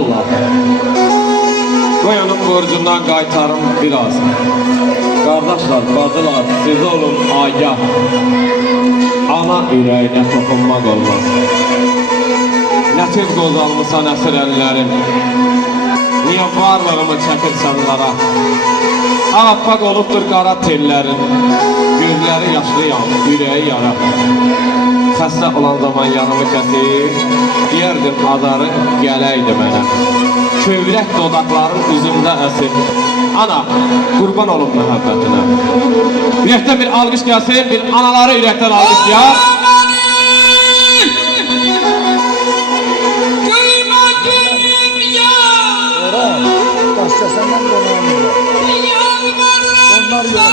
Allah. Qoyanın borcundan qaytarım biraz. Qardaşlar, bacılar, siz olun agah. Ana ürəyinə toxunmaq olmaz. Nə tez qozalmısan əsir əllərin. Niyə varlığımı çəkir sənlara? Ağappaq olubdur qara tellərin. Gözləri yaşlıyam, ürəyi yara. Xəstə olan zaman yanımı kəsir, deyərdin adarı gələydi mənə. Kövrək dodaqların üzümdə əsir. Ana, qurban olun məhəbbətinə. Ürəkdən bir alqış gəlsin, bir anaları ürəkdən alqışlayar. Senden dolanıyor. Onlar yok.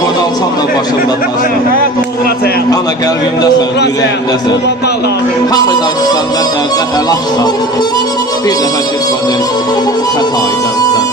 Qodalsan da başında taşlar. Ana qəlbimdəsən, ürəyimdəsən. Hamıdan səndə dərdə əl açsan. Bir dəfə keçmədin xətaydən sən.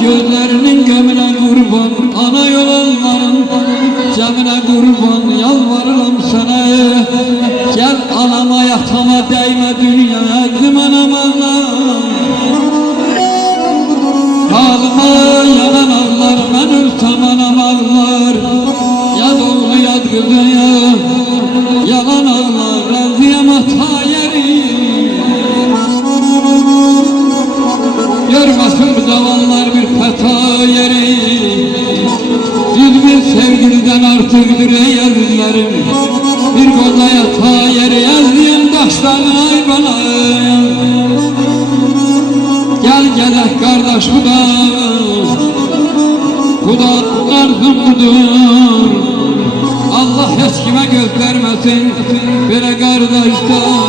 Gözlerinin gömüne kurban, ana yolunların cemine kurban, yalvarırım sana. Gel anama yatama değme dünya, ezdim anama. Halıma yalan ağlar, ben ölsem anam ağlar. Yaz oğlu yaz kızı ya, yalan ağlar, razıyam hata yeri. Görmesin bu zavallar bir hata yeri. Yüzümün sevgiliden artıqdır ey əzizlərim. Bir qoza yata yeri əzliyim daşlarını ay bana. Gel gələk qardaş Xuda arzum budur. Allah heç kimə göz verməsin belə qardaşlar.